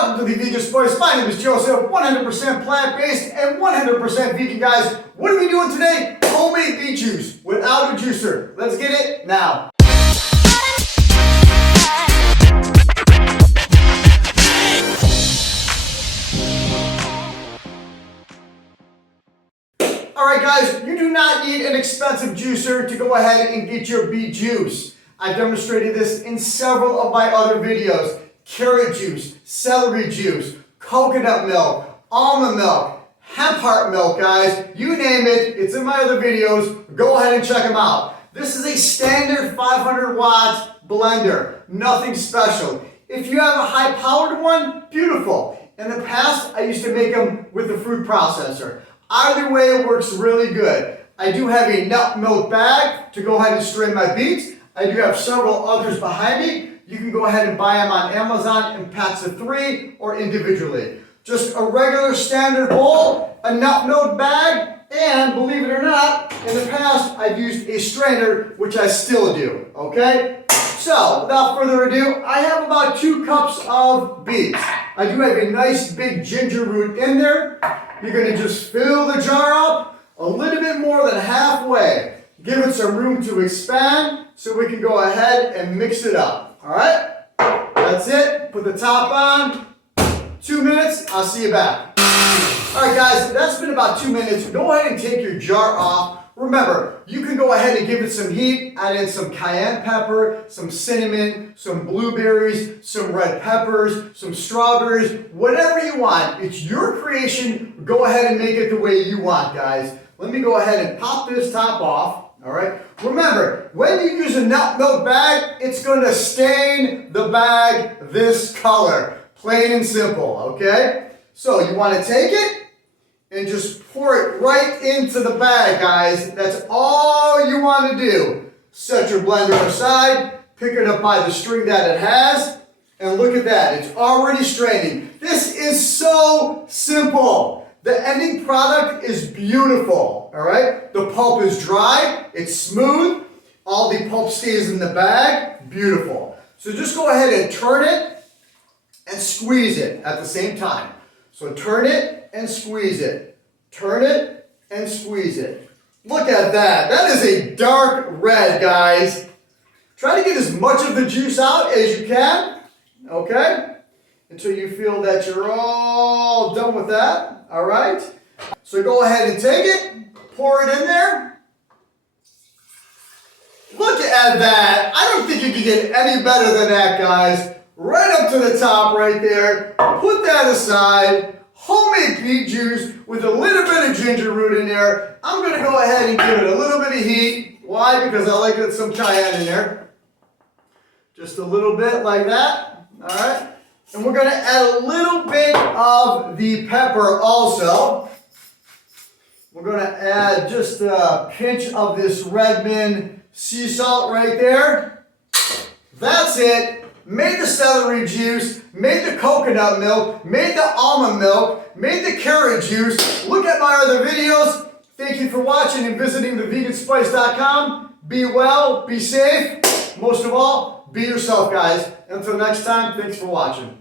Welcome to the Vegan Spice. My name is Joseph, 100% plant-based and 100% vegan, guys. What are we doing today? Homemade beet juice without a juicer. Let's get it now. Alright guys, you do not need an expensive juicer to go ahead and get your beet juice. I've demonstrated this in several of my other videos. Carrot juice, celery juice, coconut milk, almond milk, hemp heart milk, guys. You name it, it's in my other videos. Go ahead and check them out. This is a standard 500 watt blender, nothing special. If you have a high powered one, beautiful. In the past, I used to make them with the fruit processor. Either way, it works really good. I do have a nut milk bag to go ahead and strain my beets. I do have several others behind me. You can go ahead and buy them on Amazon in packs of 3 or individually. Just a regular standard bowl, a nut milk bag, and believe it or not, in the past I've used a strainer, which I still do, okay? So, without further ado, I have about 2 cups of beets. I do have a nice big ginger root in there. You're going to just fill the jar up a little bit more than halfway. Give it some room to expand so we can go ahead and mix it up. Alright? That's it. Put the top on. 2 minutes. I'll see you back. Alright guys, that's been about 2 minutes. Go ahead and take your jar off. Remember, you can go ahead and give it some heat. Add in some cayenne pepper, some cinnamon, some blueberries, some red peppers, some strawberries, whatever you want. It's your creation. Go ahead and make it the way you want, guys. Let me go ahead and pop this top off. Alright, remember, when you use a nut milk bag, it's going to stain the bag this color. Plain and simple, okay? So you want to take it and just pour it right into the bag, guys. That's all you want to do. Set your blender aside, pick it up by the string that it has, and look at that. It's already straining. This is so simple. The ending product is beautiful, all right? The pulp is dry, it's smooth, all the pulp stays in the bag, beautiful. So just go ahead and turn it and squeeze it at the same time. So turn it and squeeze it. Turn it and squeeze it. Look at that. That is a dark red, guys. Try to get as much of the juice out as you can, okay? Until you feel that you're all done with that. All right, so go ahead and take it, pour it in there. Look at that. I don't think you can get any better than that, guys. Right up to the top right there. Put that aside. Homemade beet juice with a little bit of ginger root in there. I'm going to go ahead and give it a little bit of heat. Why? Because I like it some cayenne in there. Just a little bit like that. All right. And we're going to add a little bit of the pepper also. We're going to add just a pinch of this Redmond sea salt right there. That's it. Made the celery juice, made the coconut milk, made the almond milk, made the carrot juice. Look at my other videos. Thank you for watching and visiting theveganspice.com. Be well, be safe. Most of all, be yourself, guys. Until next time, thanks for watching.